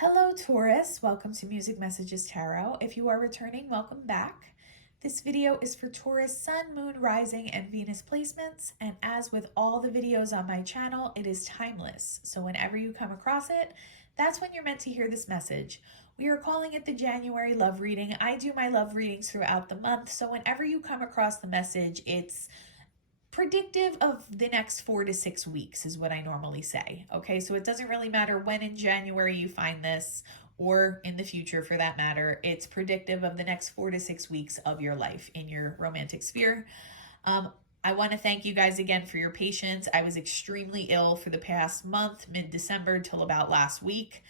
Hello, Taurus. Welcome to Music Messages Tarot. If you are returning, welcome back. This video is for Taurus Sun, Moon, Rising, and Venus placements. And as with all the videos on my channel, it is timeless. So whenever you come across it, that's when you're meant to hear this message. We are calling it the January love reading. I do my love readings throughout the month. So whenever you come across the message, it's predictive of the next 4 to 6 weeks is what I normally say. Okay, so it doesn't really matter when in January you find this or in the future for that matter. It's predictive of the next 4 to 6 weeks of your life in your romantic sphere. I want to thank you guys again for your patience. I was extremely ill for the past month, mid-December till about last week.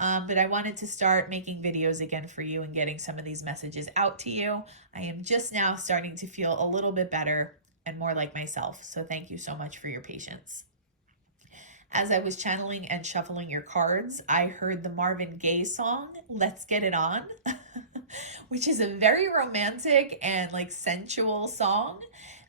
But I wanted to start making videos again for you and getting some of these messages out to you. I am just now starting to feel a little bit better and more like myself. So thank you so much for your patience. As I was channeling and shuffling your cards, I heard the Marvin Gaye song, Let's Get It On, which is a very romantic and like sensual song.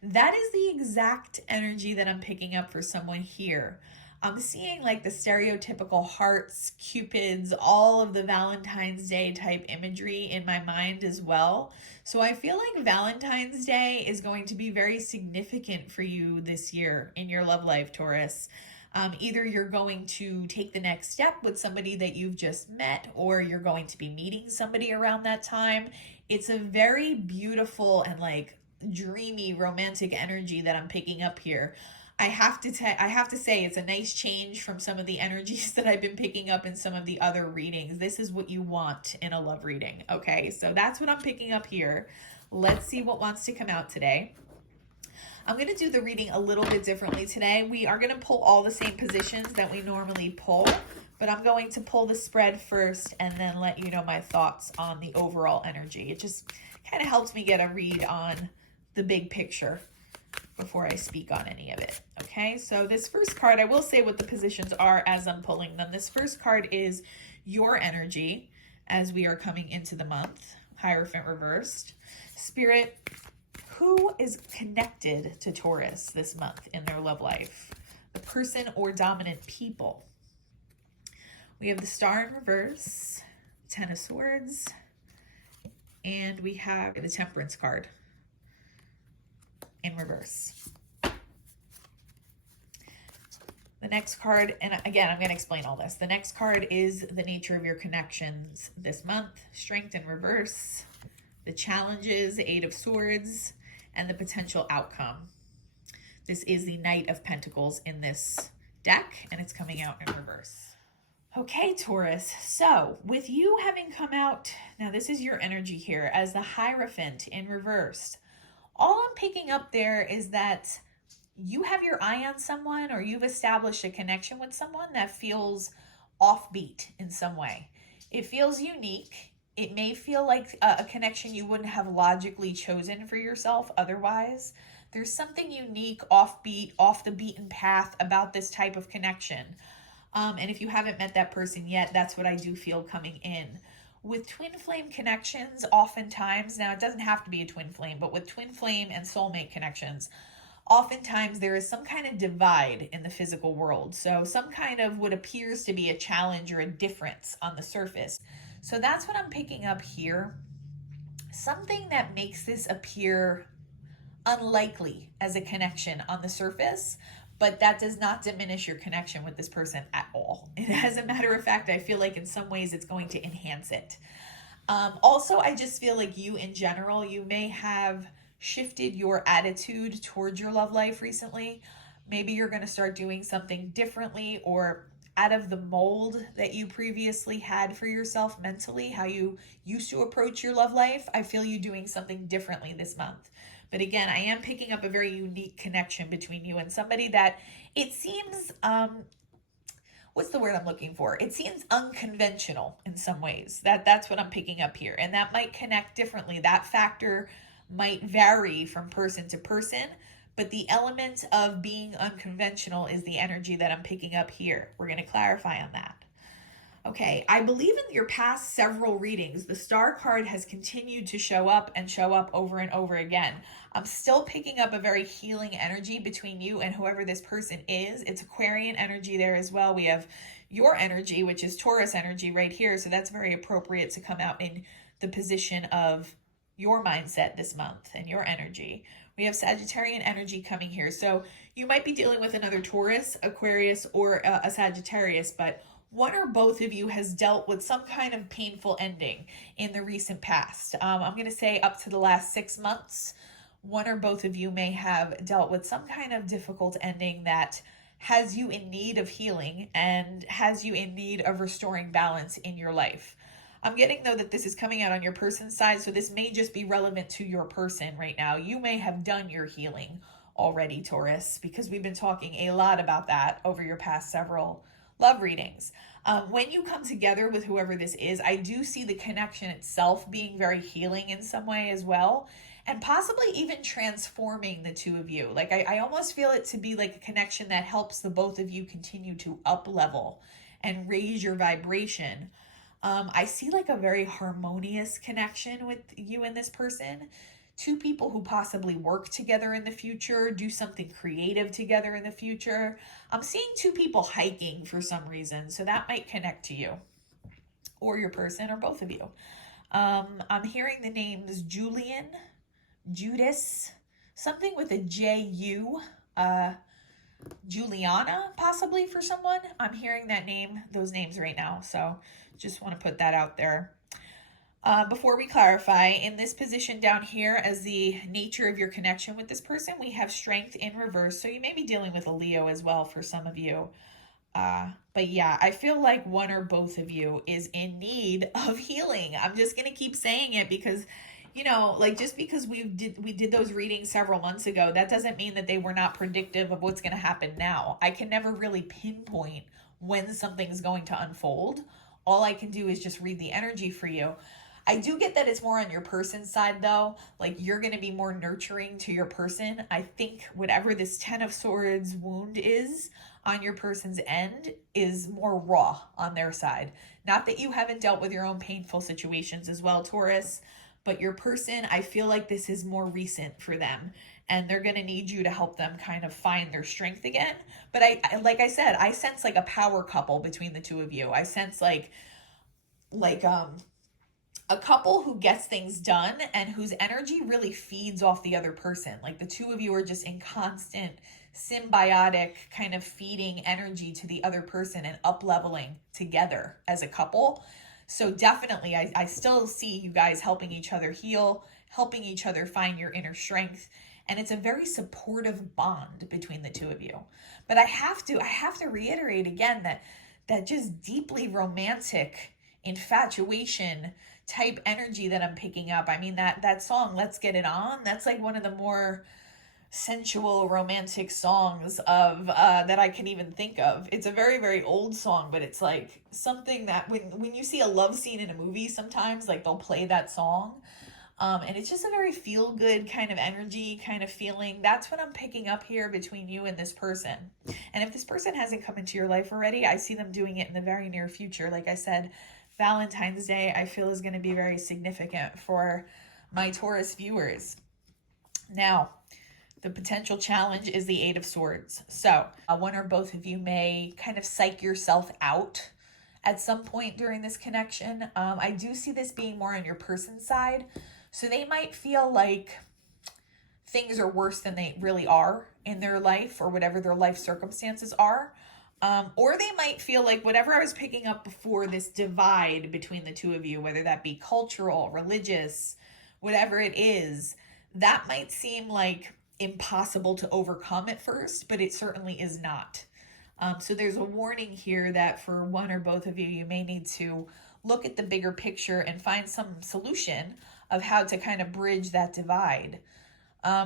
That is the exact energy that I'm picking up for someone here. I'm seeing like the stereotypical hearts, cupids, all of the Valentine's Day type imagery in my mind as well. So I feel like Valentine's Day is going to be very significant for you this year in your love life, Taurus. Either you're going to take the next step with somebody that you've just met, or you're going to be meeting somebody around that time. It's a very beautiful and like dreamy romantic energy that I'm picking up here. I have to say it's a nice change from some of the energies that I've been picking up in some of the other readings. This is what you want in a love reading, okay? So that's what I'm picking up here. Let's see what wants to come out today. I'm going to do the reading a little bit differently today. We are going to pull all the same positions that we normally pull, but I'm going to pull the spread first and then let you know my thoughts on the overall energy. It just kind of helps me get a read on the big picture before I speak on any of it. Okay, so this first card, I will say what the positions are as I'm pulling them. This first card is your energy as we are coming into the month, Hierophant reversed. Spirit, who is connected to Taurus this month in their love life? The person or dominant people. We have the Star in reverse, Ten of Swords, and we have the Temperance card in reverse. The next card, and again, I'm going to explain all this. The next card is the nature of your connections this month. Strength in reverse, the challenges, Eight of Swords, and the potential outcome. This is the Knight of Pentacles in this deck, and it's coming out in reverse. Okay, Taurus, so with you having come out, now this is your energy here, as the Hierophant in reverse. All I'm picking up there is that you have your eye on someone, or you've established a connection with someone that feels offbeat in some way. It feels unique. It may feel like a connection you wouldn't have logically chosen for yourself otherwise. There's something unique, offbeat, off the beaten path about this type of connection. And if you haven't met that person yet, that's what I do feel coming in. With twin flame connections, oftentimes, now it doesn't have to be a twin flame, but with twin flame and soulmate connections, oftentimes there is some kind of divide in the physical world. So some kind of what appears to be a challenge or a difference on the surface. So that's what I'm picking up here. Something that makes this appear unlikely as a connection on the surface, but that does not diminish your connection with this person at all. As a matter of fact, I feel like in some ways it's going to enhance it. Also, I just feel like you in general, you may have shifted your attitude towards your love life recently. Maybe you're going to start doing something differently or out of the mold that you previously had for yourself mentally, how you used to approach your love life. I feel you doing something differently this month. But again, I am picking up a very unique connection between you and somebody that it seems, what's the word I'm looking for? It seems unconventional in some ways. That's what I'm picking up here. And that might connect differently. That factor might vary from person to person, but the element of being unconventional is the energy that I'm picking up here. We're going to clarify on that. Okay, I believe in your past several readings, the Star card has continued to show up and show up over and over again. I'm still picking up a very healing energy between you and whoever this person is. It's Aquarian energy there as well. We have your energy, which is Taurus energy right here. So that's very appropriate to come out in the position of your mindset this month and your energy. We have Sagittarian energy coming here. So you might be dealing with another Taurus, Aquarius, or a Sagittarius, but one or both of you has dealt with some kind of painful ending in the recent past. I'm going to say up to the last 6 months, one or both of you may have dealt with some kind of difficult ending that has you in need of healing and has you in need of restoring balance in your life. I'm getting, though, that this is coming out on your person's side, so this may just be relevant to your person right now. You may have done your healing already, Taurus, because we've been talking a lot about that over your past several love readings. When you come together with whoever this is, I do see the connection itself being very healing in some way as well, and possibly even transforming the two of you. Like I almost feel it to be like a connection that helps the both of you continue to up level and raise your vibration. I see like a very harmonious connection with you and this person. Two people who possibly work together in the future, do something creative together in the future. I'm seeing two people hiking for some reason, so that might connect to you or your person or both of you. I'm hearing the names Julian, Judas, something with a J-U, Juliana, possibly for someone. I'm hearing those names right now, so just want to put that out there. Before we clarify, in this position down here, as the nature of your connection with this person, we have strength in reverse. So you may be dealing with a Leo as well for some of you. But yeah, I feel like one or both of you is in need of healing. I'm just going to keep saying it because, you know, like just because we did those readings several months ago, that doesn't mean that they were not predictive of what's going to happen now. I can never really pinpoint when something's going to unfold. All I can do is just read the energy for you. I do get that it's more on your person's side, though. Like, you're going to be more nurturing to your person. I think whatever this 10 of Swords wound is on your person's end is more raw on their side. Not that you haven't dealt with your own painful situations as well, Taurus, but your person, I feel like this is more recent for them. And they're going to need you to help them kind of find their strength again. But like I said, I sense like a power couple between the two of you. I sense like a couple who gets things done and whose energy really feeds off the other person. Like the two of you are just in constant symbiotic kind of feeding energy to the other person and up leveling together as a couple. So definitely, I still see you guys helping each other heal, helping each other find your inner strength. And it's a very supportive bond between the two of you. But I have to reiterate again that just deeply romantic infatuation type energy that I'm picking up. I mean, that song, Let's Get It On, that's like one of the more sensual romantic songs of that I can even think of. It's a very, very old song, but it's like something that when you see a love scene in a movie, sometimes like they'll play that song. And it's just a very feel-good kind of energy, kind of feeling. That's what I'm picking up here between you and this person. And if this person hasn't come into your life already, I see them doing it in the very near future. Like I said, Valentine's Day, I feel, is going to be very significant for my Taurus viewers. Now, the potential challenge is the Eight of Swords. So one or both of you may kind of psych yourself out at some point during this connection. I do see this being more on your person's side. So they might feel like things are worse than they really are in their life or whatever their life circumstances are. Or they might feel like whatever I was picking up before, this divide between the two of you, whether that be cultural, religious, whatever it is, that might seem like impossible to overcome at first, but it certainly is not. So there's a warning here that for one or both of you, you may need to look at the bigger picture and find some solution of how to kind of bridge that divide.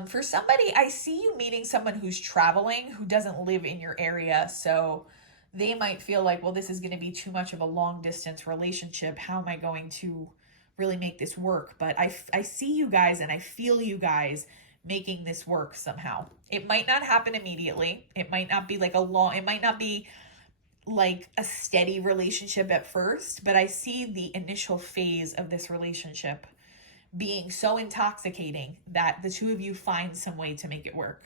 For somebody, I see you meeting someone who's traveling, who doesn't live in your area. So they might feel like, well, this is going to be too much of a long distance relationship. How am I going to really make this work? But I see you guys and I feel you guys making this work somehow. It might not happen immediately. It might not be like it might not be like a steady relationship at first, but I see the initial phase of this relationship being so intoxicating that the two of you find some way to make it work.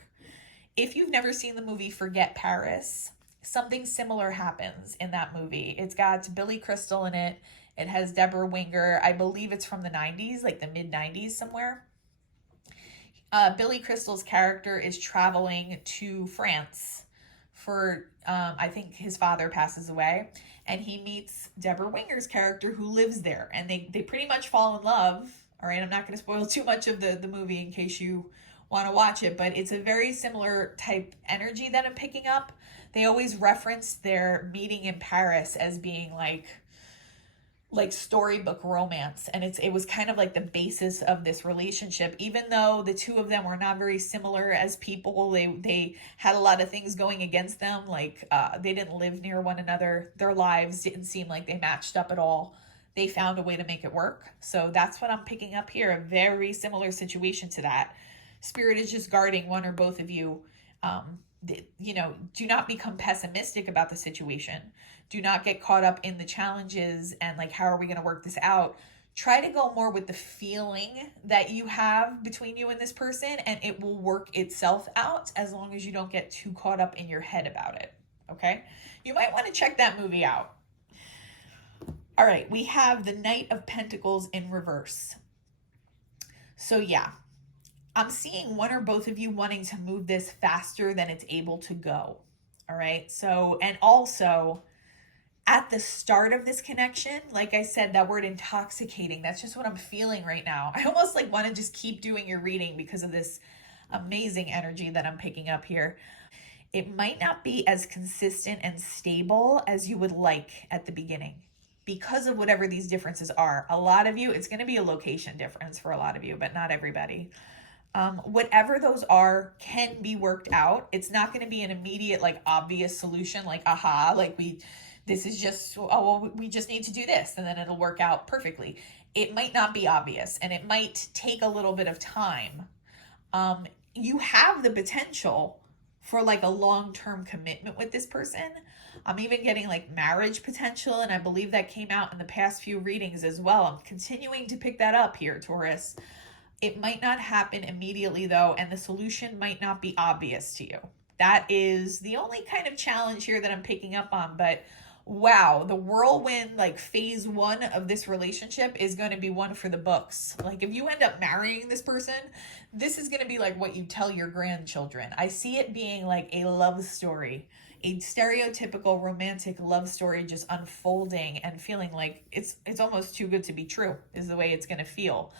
If you've never seen the movie Forget Paris, something similar happens in that movie. It's got Billy Crystal in it. It has Deborah Winger. I believe it's from the 90s, like the mid 90s somewhere. Billy Crystal's character is traveling to France for, I think his father passes away, and he meets Deborah Winger's character who lives there, and they pretty much fall in love. All right, I'm not going to spoil too much of the movie in case you want to watch it, but it's a very similar type energy that I'm picking up. They always reference their meeting in Paris as being like storybook romance, and it was kind of like the basis of this relationship. Even though the two of them were not very similar as people, they had a lot of things going against them, like they didn't live near one another, their lives didn't seem like they matched up at all. They found a way to make it work. So that's what I'm picking up here, a very similar situation to that. Spirit is just guarding one or both of you. Do not become pessimistic about the situation. Do not get caught up in the challenges and like, how are we going to work this out? Try to go more with the feeling that you have between you and this person, and it will work itself out as long as you don't get too caught up in your head about it. Okay? You might want to check that movie out. All right, we have the Knight of Pentacles in reverse. So yeah, I'm seeing one or both of you wanting to move this faster than it's able to go. All right. So, and also at the start of this connection, like I said, that word intoxicating, that's just what I'm feeling right now. I almost like want to just keep doing your reading because of this amazing energy that I'm picking up here. It might not be as consistent and stable as you would like at the beginning because of whatever these differences are. A lot of you, it's going to be a location difference for a lot of you, but not everybody. Whatever those are can be worked out. It's not going to be an immediate, like, obvious solution, like, aha, like this is just, oh, well, we just need to do this and then it'll work out perfectly. It might not be obvious, and it might take a little bit of time. You have the potential for like a long-term commitment with this person. I'm even getting like marriage potential, and I believe that came out in the past few readings as well. I'm continuing to pick that up here, Taurus. It might not happen immediately though, and the solution might not be obvious to you. That is the only kind of challenge here that I'm picking up on. But wow, the whirlwind, like phase one of this relationship is going to be one for the books. Like if you end up marrying this person, this is going to be like what you tell your grandchildren. I see it being like a love story, a stereotypical romantic love story just unfolding and feeling like it's almost too good to be true is the way it's going to feel.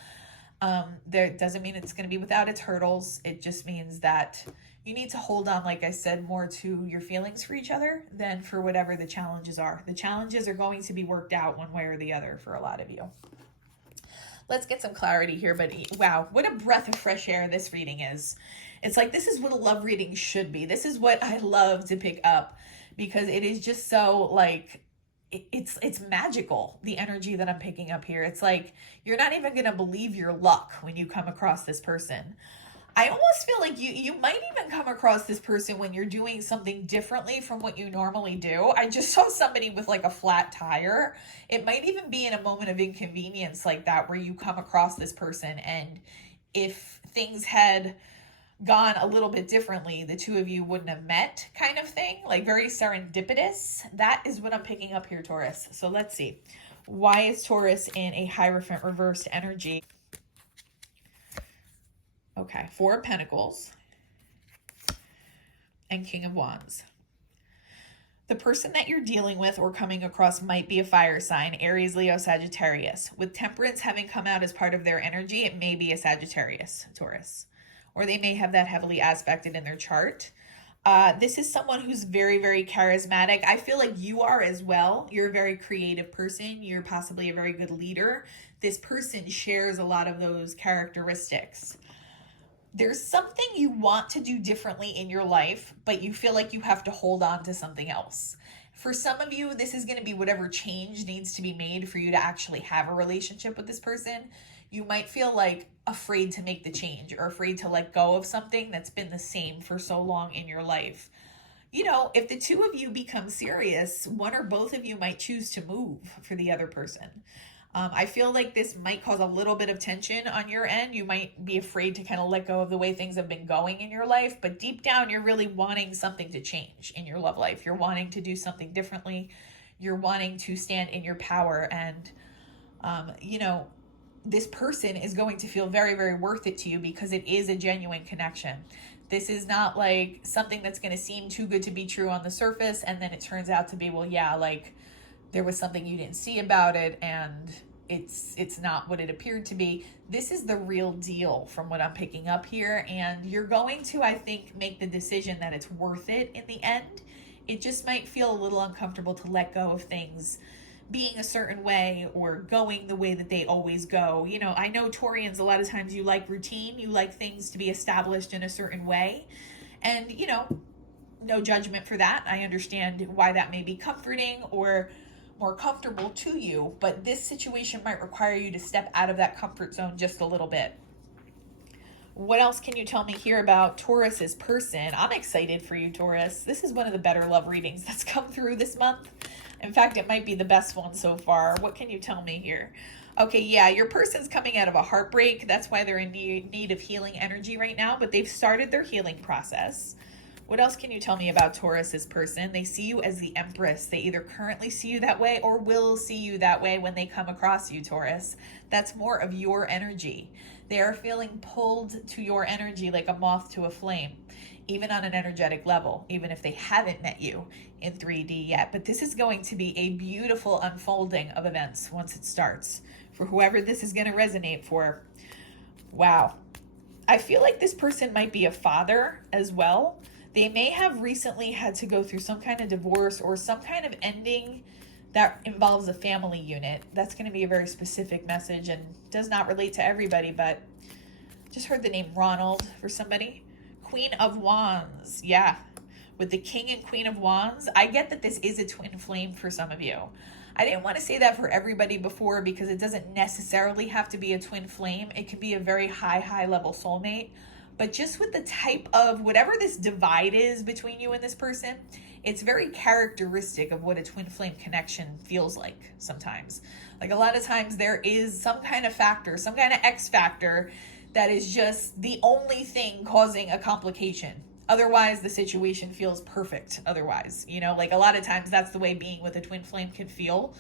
There doesn't mean it's going to be without its hurdles. It just means that you need to hold on, like I said, more to your feelings for each other than for whatever the challenges are. The challenges are going to be worked out one way or the other for a lot of you. Let's get some clarity here, but wow, what a breath of fresh air this reading is. It's like, this is what a love reading should be. This is what I love to pick up because it is just so like, it's magical, the energy that I'm picking up here. It's like you're not even gonna believe your luck when you come across this person. I almost feel like you might even come across this person when you're doing something differently from what you normally do. I just saw somebody with like a flat tire. It might even be in a moment of inconvenience like that where you come across this person, and if things had gone a little bit differently, the two of you wouldn't have met, kind of thing, like very serendipitous. That is what I'm picking up here, Taurus. So let's see. Why is Taurus in a Hierophant reversed energy? Okay, Four of Pentacles and King of Wands. The person that you're dealing with or coming across might be a fire sign, Aries, Leo, Sagittarius. With Temperance having come out as part of their energy, it may be a Sagittarius, Taurus. Or they may have that heavily aspected in their chart. This is someone who's very, very charismatic. I feel like you are as well. You're a very creative person. You're possibly a very good leader. This person shares a lot of those characteristics. There's something you want to do differently in your life, but you feel like you have to hold on to something else. For some of you, this is going to be whatever change needs to be made for you to actually have a relationship with this person. You might feel like afraid to make the change or afraid to let go of something that's been the same for so long in your life. You know, if the two of you become serious, one or both of you might choose to move for the other person. I feel like this might cause a little bit of tension on your end. You might be afraid to kind of let go of the way things have been going in your life, but deep down, you're really wanting something to change in your love life. You're wanting to do something differently. You're wanting to stand in your power. And, you know, this person is going to feel very, very worth it to you because it is a genuine connection. This is not like something that's going to seem too good to be true on the surface, and then it turns out to be, well, yeah, like there was something you didn't see about it, and it's not what it appeared to be. This is the real deal from what I'm picking up here, and you're going to, I think, make the decision that it's worth it in the end. It just might feel a little uncomfortable to let go of things being a certain way or going the way that they always go. You know, I know Taurians, a lot of times you like routine, you like things to be established in a certain way. And, you know, no judgment for that. I understand why that may be comforting or more comfortable to you, but this situation might require you to step out of that comfort zone just a little bit. What else can you tell me here about Taurus's person? I'm excited for you, Taurus. This is one of the better love readings that's come through this month. In fact, it might be the best one so far. What can you tell me here? Okay, yeah, your person's coming out of a heartbreak. That's why they're in need of healing energy right now, but they've started their healing process. What else can you tell me about Taurus's person? They see you as the Empress. They either currently see you that way or will see you that way when they come across you, Taurus. That's more of your energy. They are feeling pulled to your energy like a moth to a flame, even on an energetic level, even if they haven't met you in 3D yet. But this is going to be a beautiful unfolding of events once it starts. For whoever this is going to resonate for, wow. I feel like this person might be a father as well. They may have recently had to go through some kind of divorce or some kind of ending that involves a family unit. That's going to be a very specific message and does not relate to everybody, but just heard the name Ronald for somebody. Queen of Wands, yeah. With the King and Queen of Wands, I get that this is a twin flame for some of you. I didn't want to say that for everybody before because it doesn't necessarily have to be a twin flame. It could be a very high level soulmate. But just with the type of whatever this divide is between you and this person, it's very characteristic of what a twin flame connection feels like sometimes. Like a lot of times there is some kind of factor, some kind of X factor that is just the only thing causing a complication. Otherwise, the situation feels perfect. Otherwise, you know, like a lot of times that's the way being with a twin flame can feel.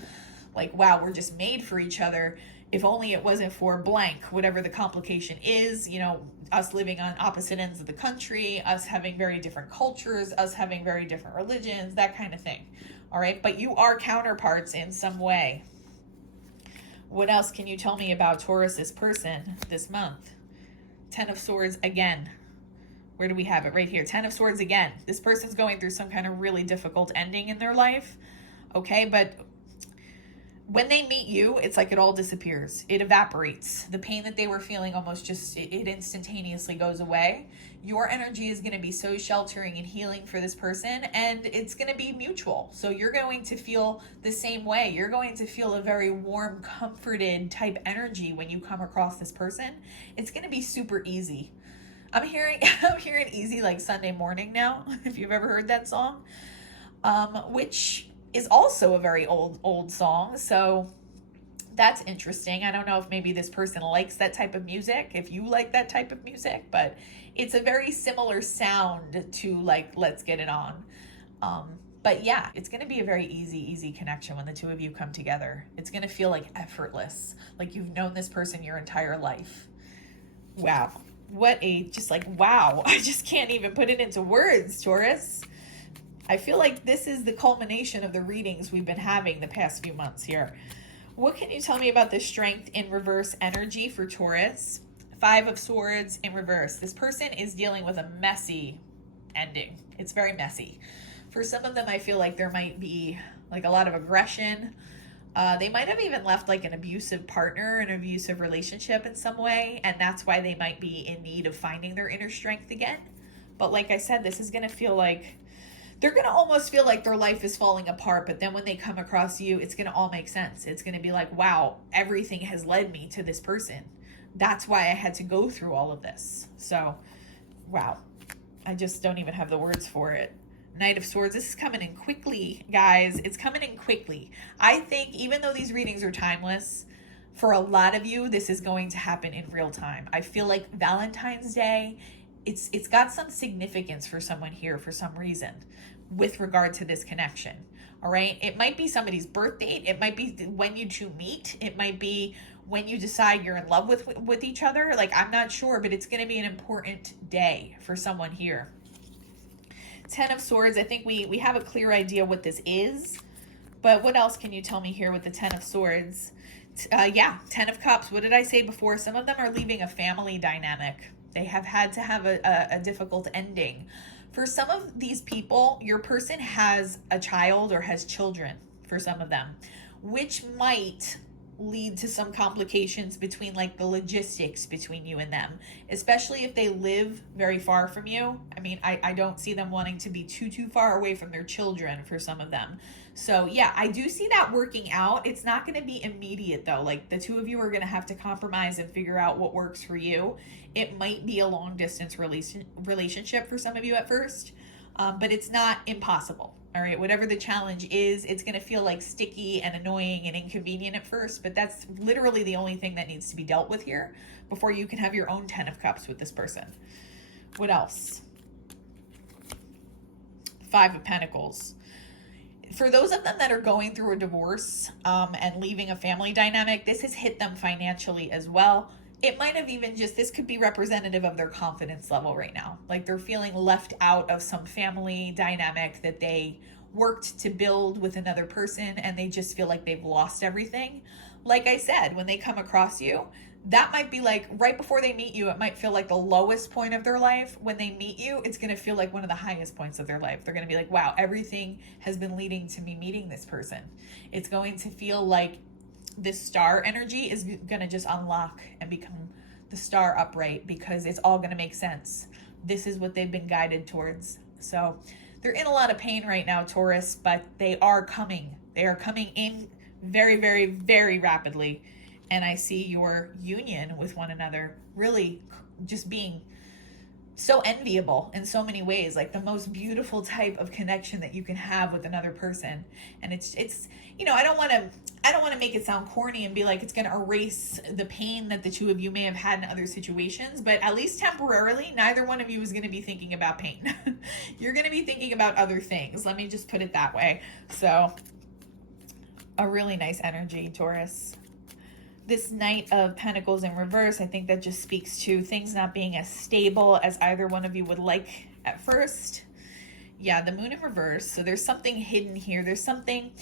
Like, wow, we're just made for each other. If only it wasn't for blank, whatever the complication is, you know, us living on opposite ends of the country, us having very different cultures, us having very different religions, that kind of thing. All right, but you are counterparts in some way. What else can you tell me about Taurus's person this month? 10 of Swords again. Where do we have it? Right here. 10 of Swords again. This person's going through some kind of really difficult ending in their life. Okay, but when they meet you, it's like it all disappears. It evaporates. The pain that they were feeling almost just, it instantaneously goes away. Your energy is going to be so sheltering and healing for this person, and it's going to be mutual. So you're going to feel the same way. You're going to feel a very warm, comforted type energy when you come across this person. It's going to be super easy. I'm hearing easy like Sunday morning now, if you've ever heard that song, which is also a very old song. So that's interesting. I don't know if maybe this person likes that type of music, if you like that type of music, but it's a very similar sound to like Let's Get It On. But yeah, it's going to be a very easy connection when the two of you come together. It's going to feel like effortless, like you've known this person your entire life. Wow. What a, just like, wow. I just can't even put it into words, Taurus. I feel like this is the culmination of the readings we've been having the past few months here. What can you tell me about the Strength in reverse energy for Taurus? 5 of Swords in reverse. This person is dealing with a messy ending. It's very messy. For some of them, I feel like there might be like a lot of aggression. They might have even left like an abusive partner, an abusive relationship in some way, and that's why they might be in need of finding their inner strength again. But like I said, this is going to feel like they're going to almost feel like their life is falling apart, but then when they come across you, it's going to all make sense. It's going to be like, wow, everything has led me to this person. That's why I had to go through all of this. So, wow. I just don't even have the words for it. Knight of Swords. This is coming in quickly, guys. It's coming in quickly. I think even though these readings are timeless, For a lot of you, this is going to happen in real time. I feel like Valentine's Day, it's got some significance for someone here for some reason with regard to this connection. All right. It might be somebody's birth date. It might be when you two meet. It might be when you decide you're in love with each other. Like, I'm not sure, but it's going to be an important day for someone here. Ten of Swords. I think we have a clear idea what this is, but what else can you tell me here with the Ten of Swords? Yeah, Ten of Cups. What did I say before? Some of them are leaving a family dynamic. They have had to have a difficult ending. For some of these people, your person has a child or has children for some of them, which might lead to some complications between like the logistics between you and them, especially if they live very far from you. I mean, I don't see them wanting to be too far away from their children for some of them. So yeah, I do see that working out. It's not going to be immediate though. Like, the two of you are going to have to compromise and figure out what works for you. It might be a long distance relationship for some of you at first, but it's not impossible. All right, whatever the challenge is, it's going to feel like sticky and annoying and inconvenient at first, but that's literally the only thing that needs to be dealt with here before you can have your own Ten of Cups with this person. What else? Five of Pentacles. For those of them that are going through a divorce and leaving a family dynamic, this has hit them financially as well. It might have even this could be representative of their confidence level right now. Like, they're feeling left out of some family dynamic that they worked to build with another person, and they just feel like they've lost everything. Like I said, when they come across you, that might be like right before they meet you, it might feel like the lowest point of their life. When they meet you, it's going to feel like one of the highest points of their life. They're going to be like, wow, everything has been leading to me meeting this person. It's going to feel like this star energy is going to just unlock and become the star upright, because it's all going to make sense. This is what they've been guided towards. So they're in a lot of pain right now, Taurus, but they are coming. They are coming in very, very, very rapidly. And I see your union with one another really just being so enviable in so many ways, like the most beautiful type of connection that you can have with another person. And it's you know, I don't want to make it sound corny and be like it's going to erase the pain that the two of you may have had in other situations, but at least temporarily, neither one of you is going to be thinking about pain. You're going to be thinking about other things. Let me just put it that way. So a really nice energy, Taurus. This Knight of Pentacles in reverse, I think that just speaks to things not being as stable as either one of you would like at first. Yeah, the Moon in reverse. So there's something hidden here. There's going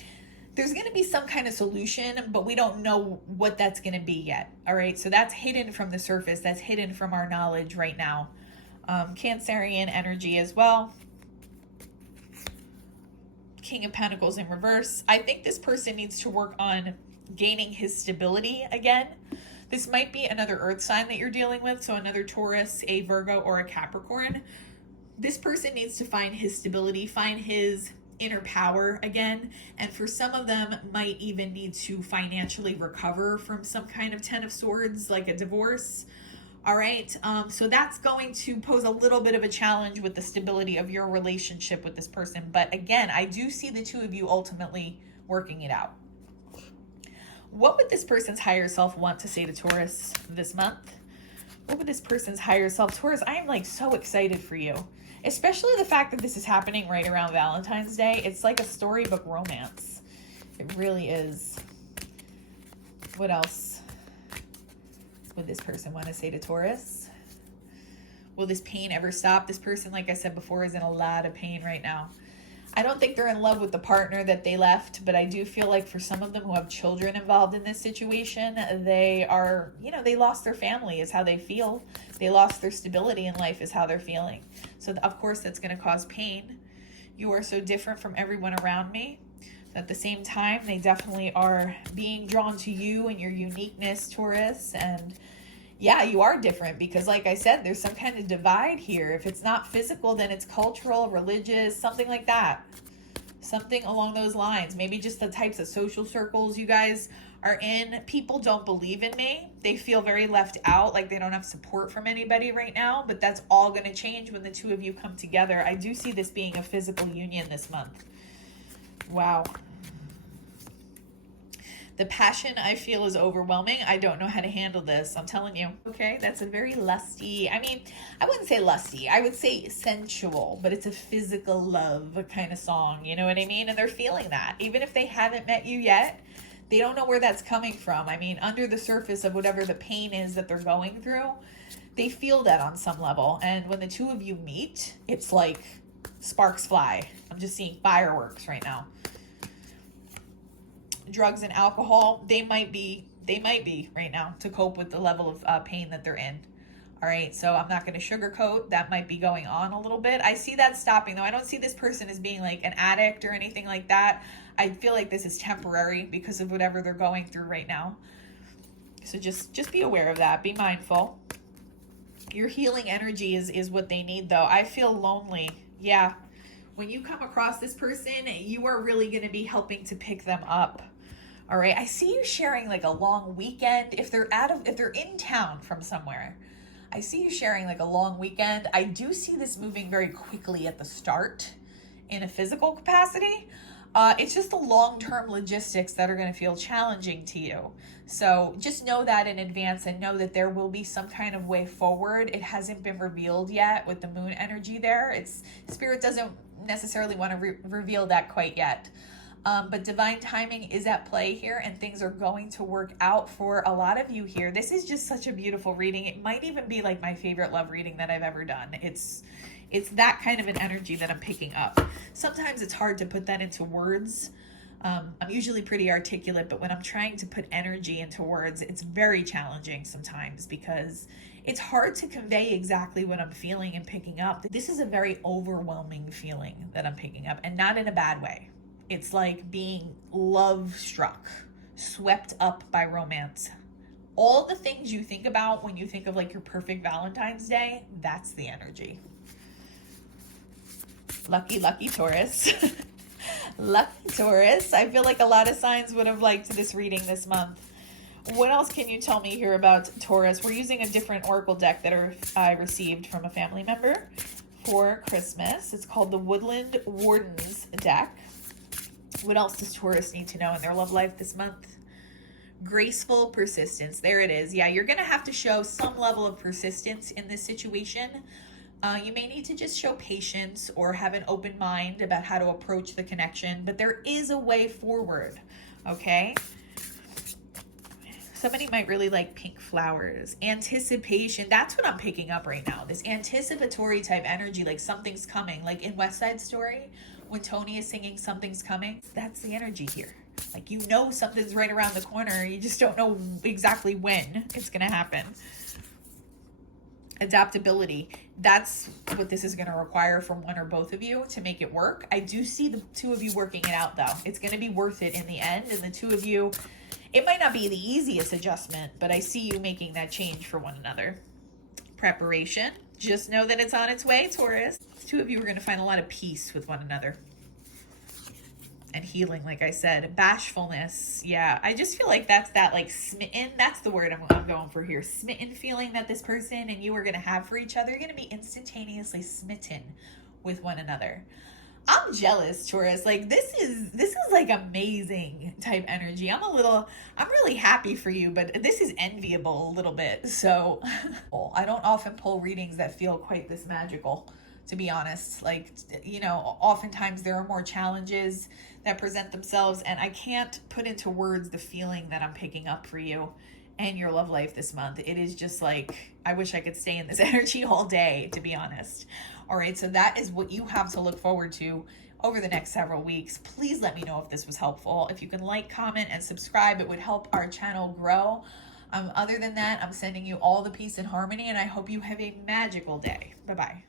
to be some kind of solution, but we don't know what that's going to be yet. All right, so that's hidden from the surface. That's hidden from our knowledge right now. Cancerian energy as well. King of Pentacles in reverse. I think this person needs to work on gaining his stability again. This might be another earth sign that you're dealing with, so another Taurus, a Virgo, or a Capricorn. This person needs to find his stability, find his inner power again, and for some of them might even need to financially recover from some kind of Ten of Swords, like a divorce. All right, so that's going to pose a little bit of a challenge with the stability of your relationship with this person, but again, I do see the two of you ultimately working it out. What would this person's higher self want to say to Taurus this month? What would this person's higher self? Taurus, I am like so excited for you. Especially the fact that this is happening right around Valentine's Day. It's like a storybook romance. It really is. What else would this person want to say to Taurus? Will this pain ever stop? This person, like I said before, is in a lot of pain right now. I don't think they're in love with the partner that they left, but I do feel like for some of them who have children involved in this situation, they are, you know, they lost their family is how they feel. They lost their stability in life is how they're feeling. So of course that's going to cause pain. You are so different from everyone around me. At the same time, they definitely are being drawn to you and your uniqueness, Taurus, and yeah, you are different because like I said, there's some kind of divide here. If it's not physical, then it's cultural, religious, something like that. Something along those lines. Maybe just the types of social circles you guys are in. People don't believe in me. They feel very left out, like they don't have support from anybody right now, but that's all going to change when the two of you come together. I do see this being a physical union this month. Wow. The passion I feel is overwhelming. I don't know how to handle this. I'm telling you. Okay, that's a very lusty, I mean, I wouldn't say lusty. I would say sensual, but it's a physical love kind of song. You know what I mean? And they're feeling that. Even if they haven't met you yet, they don't know where that's coming from. I mean, under the surface of whatever the pain is that they're going through, they feel that on some level. And when the two of you meet, it's like sparks fly. I'm just seeing fireworks right now. Drugs and alcohol, they might be right now to cope with the level of pain that they're in. All right, so I'm not going to sugarcoat. That might be going on a little bit. I see that stopping, though. I don't see this person as being like an addict or anything like that. I feel like this is temporary because of whatever they're going through right now. So just be aware of that. Be mindful. Your healing energy is what they need, though. I feel lonely. Yeah. When you come across this person, you are really going to be helping to pick them up. All right. I see you sharing like a long weekend. If they're in town from somewhere, I see you sharing like a long weekend. I do see this moving very quickly at the start in a physical capacity. It's just the long-term logistics that are going to feel challenging to you. So just know that in advance and know that there will be some kind of way forward. It hasn't been revealed yet with the moon energy there. Spirit doesn't necessarily want to reveal that quite yet. But divine timing is at play here, and things are going to work out for a lot of you here. This is just such a beautiful reading. It might even be like my favorite love reading that I've ever done. It's that kind of an energy that I'm picking up. Sometimes it's hard to put that into words. I'm usually pretty articulate, but when I'm trying to put energy into words, it's very challenging sometimes because it's hard to convey exactly what I'm feeling and picking up. This is a very overwhelming feeling that I'm picking up, and not in a bad way. It's like being love struck, swept up by romance. All the things you think about when you think of like your perfect Valentine's Day, that's the energy. Lucky, lucky Taurus. Lucky Taurus. I feel like a lot of signs would have liked this reading this month. What else can you tell me here about Taurus? We're using a different oracle deck that I received from a family member for Christmas. It's called the Woodland Wardens deck. What else does Taurus need to know in their love life this month? Graceful persistence. There it is. Yeah, you're going to have to show some level of persistence in this situation. You may need to just show patience or have an open mind about how to approach the connection, but there is a way forward, okay? Somebody might really like pink flowers. Anticipation. That's what I'm picking up right now. This anticipatory type energy, like something's coming. Like in West Side Story, when Tony is singing Something's Coming, that's the energy here. Like, you know something's right around the corner. You just don't know exactly when it's going to happen. Adaptability. That's what this is going to require from one or both of you to make it work. I do see the two of you working it out, though. It's going to be worth it in the end. And the two of you, it might not be the easiest adjustment, but I see you making that change for one another. Preparation. Just know that it's on its way, Taurus. The two of you are going to find a lot of peace with one another. And healing, like I said. Bashfulness. Yeah, I just feel like that's that like smitten. That's the word I'm going for here. Smitten feeling that this person and you are going to have for each other. You're going to be instantaneously smitten with one another. I'm jealous, Taurus. Like this is like amazing type energy. I'm really happy for you, but this is enviable a little bit. So I don't often pull readings that feel quite this magical, to be honest. Like, you know, oftentimes there are more challenges that present themselves, and I can't put into words the feeling that I'm picking up for you and your love life this month. It is just like, I wish I could stay in this energy all day, to be honest. All right, so that is what you have to look forward to over the next several weeks. Please let me know if this was helpful. If you can like, comment, and subscribe, it would help our channel grow. Other than that, I'm sending you all the peace and harmony, and I hope you have a magical day. Bye-bye.